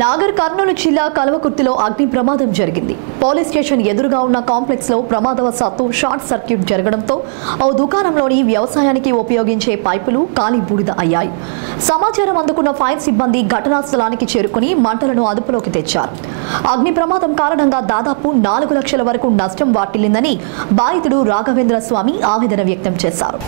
నాగర్ కర్నూలు జిల్లా కల్వకుర్తిలో అగ్ని ప్రమాదం జరిగింది. పోలీస్ స్టేషన్ ఎదురుగా ఉన్న కాంప్లెక్స్ లో ప్రమాదవశాత్తు షార్ట్ సర్క్యూట్ జరగడంతో ఓ దుకాణంలోని వ్యవసాయానికి ఉపయోగించే పైపులు కాలి బూడిద అయ్యాయి. సమాచారం అందుకున్న ఫైర్ సిబ్బంది ఘటనా స్థలానికి చేరుకుని మంటలను అదుపులోకి తెచ్చారు. అగ్ని ప్రమాదం కారణంగా దాదాపు 4 లక్షల వరకు నష్టం వాటిల్లిందని బాధితుడు రాఘవేంద్ర స్వామి ఆవేదన వ్యక్తం చేశారు.